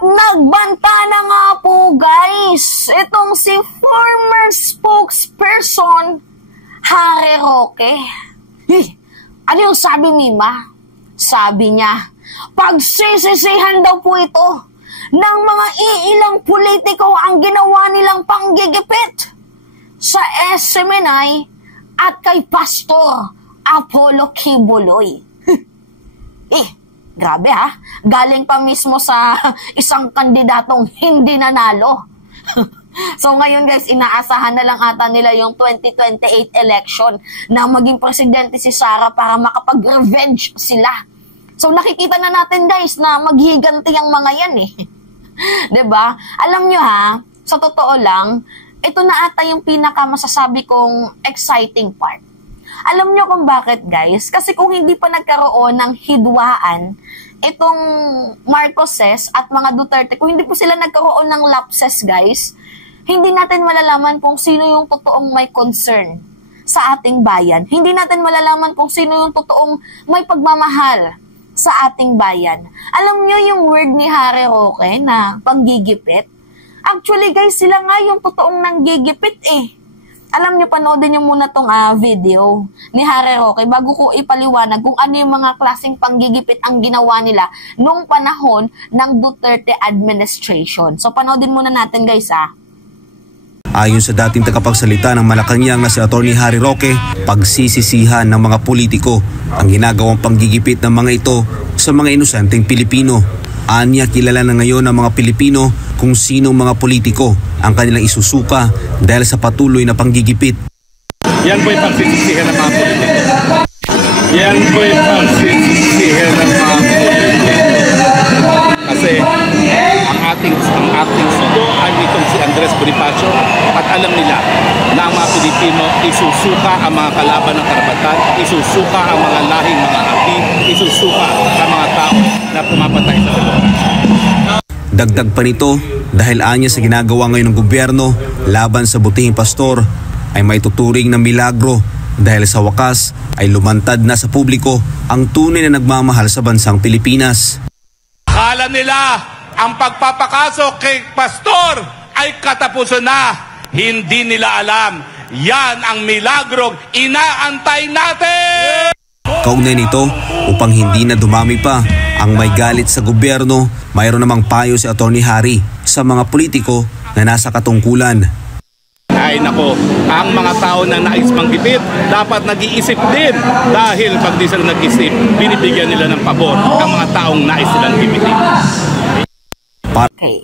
At nagbanta na nga po guys, itong si former spokesperson Harry Roque. Ano yung sabi ni Ma? Sabi niya, pagsisisihan daw po ito ng mga iilang politiko ang ginawa nilang panggigipit sa SMNI at kay Pastor Apollo Kibuloy. Grabe ha, galing pa mismo sa isang kandidatong hindi nanalo. So ngayon guys, inaasahan na lang ata nila yung 2028 election na maging presidente si Sara para makapag-revenge sila. So nakikita na natin guys na maghiganti ang mga yan eh. 'Di ba? Alam nyo ha, sa totoo lang, ito na ata yung pinaka masasabi kong exciting part. Alam nyo kung bakit guys? Kasi kung hindi pa nagkaroon ng hidwaan itong Marcoses at mga Duterte, kung hindi po sila nagkaroon ng lapses guys, hindi natin malalaman kung sino yung totoong may concern sa ating bayan. Hindi natin malalaman kung sino yung totoong may pagmamahal sa ating bayan. Alam nyo yung word ni Harry Roque na panggigipit? Actually guys, sila nga yung totoong nanggigipit eh. Alam niyo, panoodin niyo muna tong video ni Harry Roque bago ko ipaliwanag kung ano yung mga klaseng panggigipit ang ginawa nila nung panahon ng Duterte administration. So panoodin muna natin guys Ayon sa dating tagapagsalita ng Malacanang na si Atty. Harry Roque, pagsisisihan ng mga politiko ang ginagawang panggigipit ng mga ito sa mga inosenteng Pilipino. Anya, kilala na ngayon ng mga Pilipino kung sinong mga politiko ang kanilang isusuka dahil sa patuloy na panggigipit. Yan po'y pagsisisihan ng mga politiko. Yan po'y pagsisisihan ng mga politiko. Kasi ang ating sugo ay itong si Andres Bonifacio at alam nila na ang mga Pilipino isusuka ang mga kalaban ng karapatan, isusuka ang mga lahing mga api, isusuka ang mga tao na pumapatay sa demokrasya. Dagdag pa nito, dahil anya sa ginagawa ngayon ng gobyerno laban sa butihing pastor ay may tuturing na milagro dahil sa wakas ay lumantad na sa publiko ang tunay na nagmamahal sa bansang Pilipinas. Akala nila ang pagpapakasok kay pastor ay katapusan na. Hindi nila alam. Yan ang milagrong inaantay natin! Kaugnay nito, upang hindi na dumami pa ang may galit sa gobyerno, mayroon namang payo si Atty. Harry sa mga politiko na nasa katungkulan. Ay nako, ang mga tao na nais manggipit dapat nag-iisip din dahil pag di sila nag-isip, binibigyan nila ng pabor ang mga taong nais silang gipitin. Okay,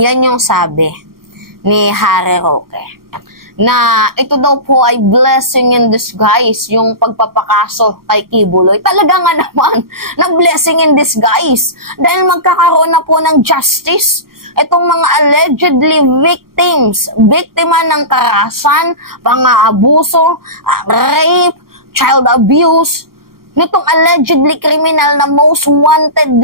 yan yung sabi ni Harry Roque na ito daw po ay blessing in disguise yung pagpapakaso kay Kibuloy. Talaga nga naman na blessing in disguise dahil magkakaroon na po ng justice itong mga allegedly biktima ng karahasan, pang-aabuso, rape, child abuse, nitong allegedly criminal na most wanted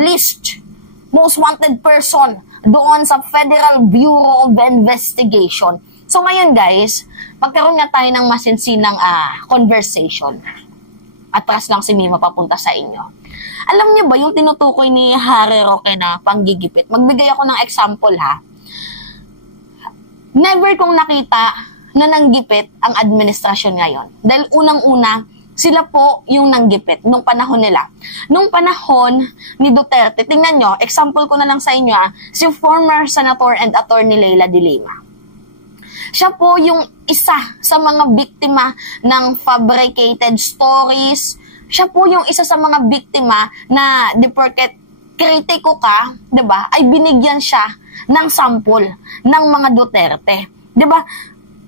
person doon sa Federal Bureau of Investigation. So ngayon guys, magkaroon nga tayo ng masinsinang conversation. Atras lang si Mima papunta sa inyo. Alam niyo ba yung tinutukoy ni Harry Roque na panggigipit? Magbigay ako ng example ha. Never kong nakita na nanggipit ang administrasyon ngayon. Dahil unang-una, sila po yung nanggipit nung panahon nila. Nung panahon ni Duterte, tingnan nyo, example ko na lang sa inyo si former Senator and Attorney Leila de Lima. Siya po yung isa sa mga biktima ng fabricated stories. Siya po yung isa sa mga biktima na di porket kritiko ka, 'di ba? Ay binigyan siya ng sample ng mga Duterte. 'Di ba?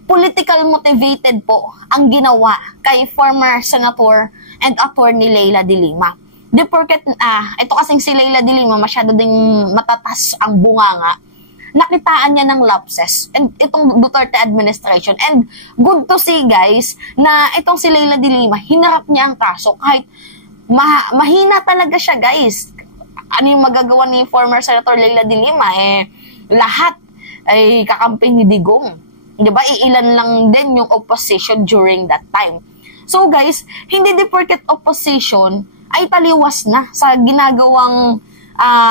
Political motivated po ang ginawa kay former Senator and Attorney Leila de Lima. Di porket ito kasing si Leila de Lima masyado ding matatas ang bunganga. Nakitaan niya ng lapses and itong Duterte administration. And good to see guys na itong si Leila de Lima, hinarap niya ang kaso kahit mahina talaga siya guys. Ano yung magagawa ni former Senator Leila de Lima? Lahat ay kakampi ni Digong. Diba? Iilan lang din yung opposition during that time. So guys, hindi di porket opposition ay taliwas na sa ginagawang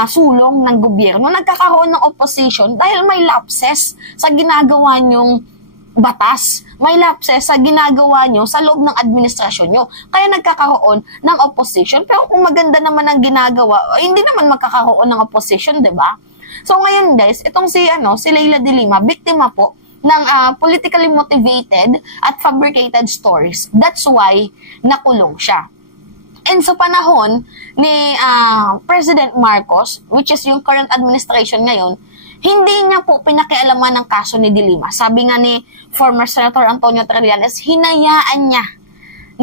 sulong ng gobyerno, nagkakaroon ng opposition dahil may lapses sa ginagawa nyong batas. May lapses sa ginagawa nyo sa loob ng administrasyon nyo. Kaya nagkakaroon ng opposition. Pero kung maganda naman ang ginagawa, hindi naman magkakaroon ng opposition, di ba? So ngayon guys, itong si Leila de Lima, biktima po ng politically motivated at fabricated stories. That's why nakulong siya. And sa panahon ni President Marcos, which is yung current administration ngayon, hindi niya po pinakialaman ng kaso ni De Lima. Sabi nga ni former Senator Antonio Trillanes, hinayaan niya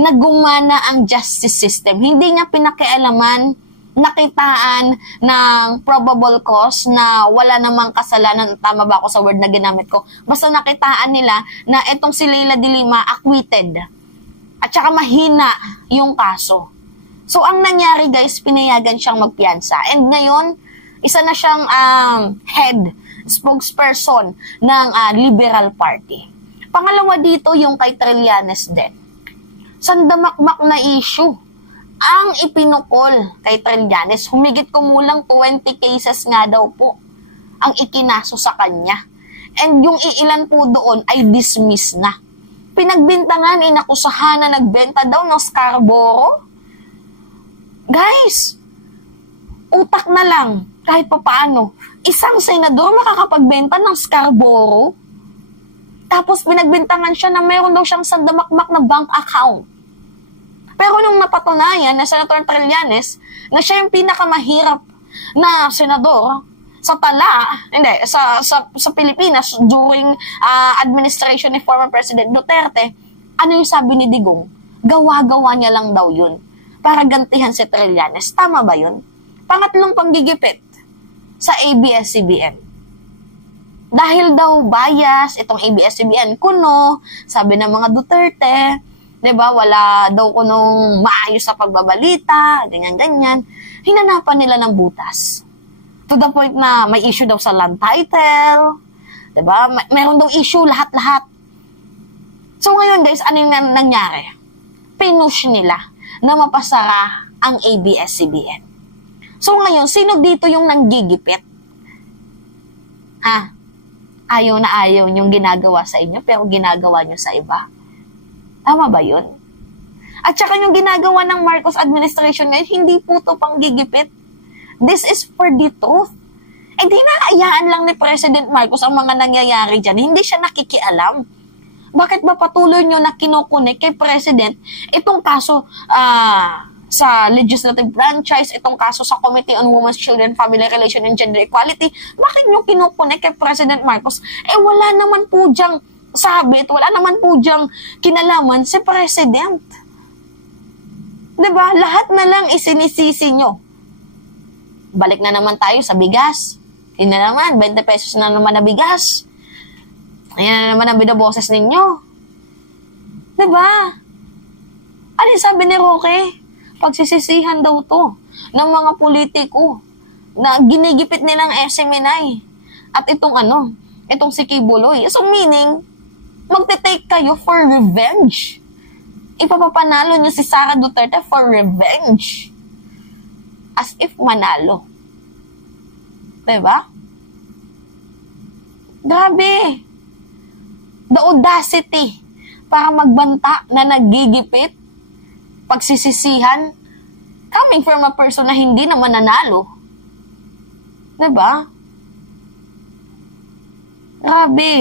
na gumana ang justice system. Hindi niya pinakialaman, nakitaan ng probable cause na wala namang kasalanan. Tama ba ako sa word na ginamit ko? Basta nakitaan nila na itong si Leila de Lima acquitted. At saka mahina yung kaso. So, ang nangyari guys, pinayagan siyang magpiyansa. And ngayon, isa na siyang head, spokesperson ng Liberal Party. Pangalawa dito, yung kay Trillanes din. Sandamakmak na issue ang ipinukol kay Trillanes. Humigit kumulang 20 cases nga daw po ang ikinaso sa kanya. And yung iilan po doon ay dismiss na. Pinagbintangan, inakusahan na nagbenta daw ng Scarborough. Guys, utak na lang, kahit pa paano, isang senador makakapagbenta ng Scarborough, tapos pinagbintangan siya na mayroon daw siyang sandamakmak na bank account. Pero nung napatunayan na Senator Trillanes, na siya yung pinakamahirap na senador sa sa Pilipinas during administration ni former President Duterte, ano yung sabi ni Digong? Gawa-gawa niya lang daw yun para gantihan si Trillanes. Tama ba yun? Pangatlong panggigipit sa ABS-CBN. Dahil daw bias itong ABS-CBN kuno, sabi ng mga Duterte, 'di ba, wala daw kunong maayos sa pagbabalita, ganyan-ganyan. Hinanapan nila ng butas. To the point na may issue daw sa land title, 'di ba? Meron daw issue lahat-lahat. So ngayon guys, ano yung nangyari? Pinush nila na mapasara ang ABS-CBN. So ngayon, sino dito yung nanggigipit? Ayaw na ayaw yung ginagawa sa inyo, pero ginagawa nyo sa iba. Tama ba yun? At saka yung ginagawa ng Marcos administration ngayon, hindi po ito panggigipit. This is for the truth. Di naayaan lang ni President Marcos ang mga nangyayari dyan. Hindi siya nakikialam. Bakit ba patuloy nyo na kinukunik kay President itong kaso sa legislative franchise, itong kaso sa Committee on Women's, Children, Family Relation, and Gender Equality? Bakit nyo kinukunik kay President Marcos? Wala naman po dyang sabit, wala naman po dyang kinalaman si President. Diba? Lahat na lang isinisisi nyo. Balik na naman tayo sa bigas. Yun na naman, 20 pesos na naman na bigas. Ayan na naman ang binaboses ninyo. Diba? Ano yung sabi ni Roque? Pagsisisihan daw to ng mga politiko na ginigipit nilang SMNI. At itong si Kibuloy. So meaning, magte-take kayo for revenge. Ipapapanalo nyo si Sara Duterte for revenge. As if manalo. Diba? Grabe. The audacity para magbanta na naggigipit, pagsisisihan, coming from a person na hindi naman nanalo. Diba? Grabe.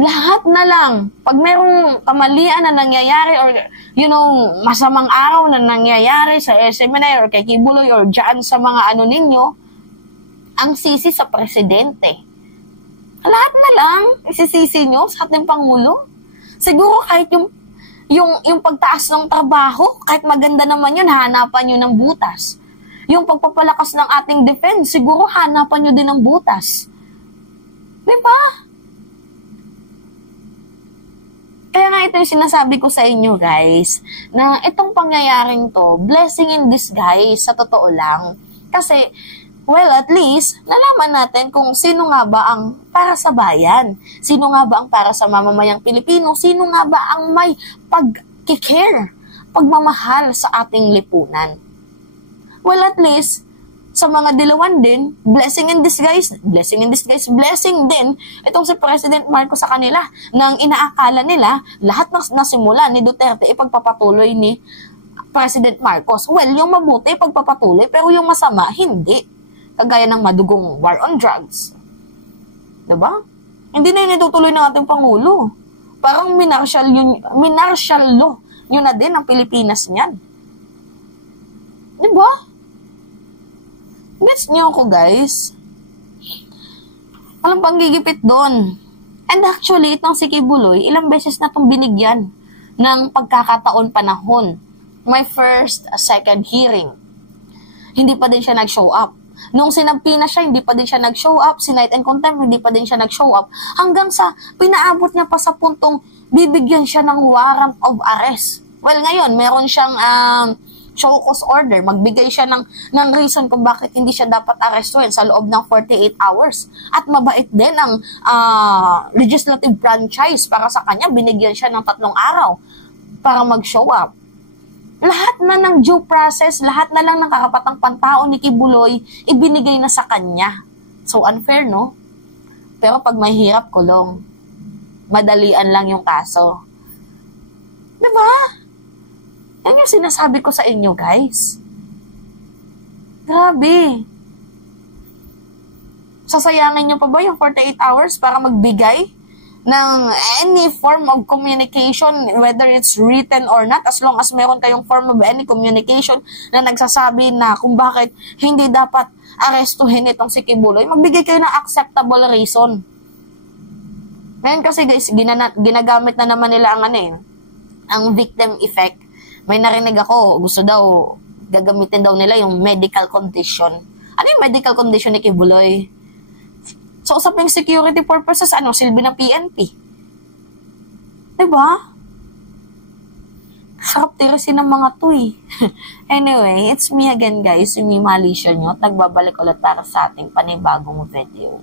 Lahat na lang. Pag merong kamalian na nangyayari or, masamang araw na nangyayari sa SMNI or kay Kibuloy or dyan sa mga ninyo, ang sisi sa presidente. Lahat na lang, isisisi nyo sa ating Pangulo. Siguro kahit yung pagtaas ng trabaho, kahit maganda naman yun, hanapan nyo ng butas. Yung pagpapalakas ng ating defense, siguro hanapan nyo din ng butas. Diba? Kaya nga ito yung sinasabi ko sa inyo guys, na itong pangyayaring to, blessing in disguise, sa totoo lang. Kasi, well, at least, nalaman natin kung sino nga ba ang para sa bayan. Sino nga ba ang para sa mamamayang Pilipino? Sino nga ba ang may pagkikare, pagmamahal sa ating lipunan? Well, at least, sa mga dilawan din, blessing in disguise blessing din itong si President Marcos sa kanila nang inaakala nila lahat ng nasimula ni Duterte ipagpapatuloy ni President Marcos. Well, yung mabuti ipagpapatuloy pero yung masama hindi. Kagaya ng madugong war on drugs. Diba? Hindi na yun itutuloy ng ating Pangulo. Parang minartial law yun na din ang Pilipinas niyan. Diba? Gets niyo ako, guys? Walang panggigipit doon. And actually, itong si Kibuloy, ilang beses na itong binigyan ng pagkakataon panahon. My first, second hearing. Hindi pa din siya nag-show up. Nung sinampi na siya, hindi pa din siya nag-show up. Sinight and contempt, hindi pa din siya nag-show up. Hanggang sa pinaabot niya pa sa puntong bibigyan siya ng warrant of arrest. Well, ngayon, meron siyang show cause order, magbigay siya ng reason kung bakit hindi siya dapat arrestuin sa loob ng 48 hours. At mabait din ang legislative franchise para sa kanya, binigyan siya ng 3 araw para mag-show up. Lahat na ng due process, lahat na lang ng karapatang pantao ni Kibuloy, ibinigay na sa kanya. So unfair, no? Pero pag may hirap, kulong. Madalian lang yung kaso. Diba? Yan yung sinasabi ko sa inyo, guys. Grabe. Sasayangin nyo pa ba yung 48 hours para magbigay ng any form of communication, whether it's written or not, as long as meron kayong form of any communication na nagsasabi na kung bakit hindi dapat arestuhin itong si Kibuloy, magbigay kayo ng acceptable reason. Ngayon kasi guys, ginagamit na naman nila ang victim effect. May narinig ako, gusto daw, gagamitin daw nila yung medical condition. Ano yung medical condition ni Kibuloy? So, usaping security purposes, silbi ng PNP? Diba? Sarap tirasin ng mga to eh. Anyway, it's me again guys, yung Mima Alicia nyo. Nagbabalik ulit para sa ating panibagong video.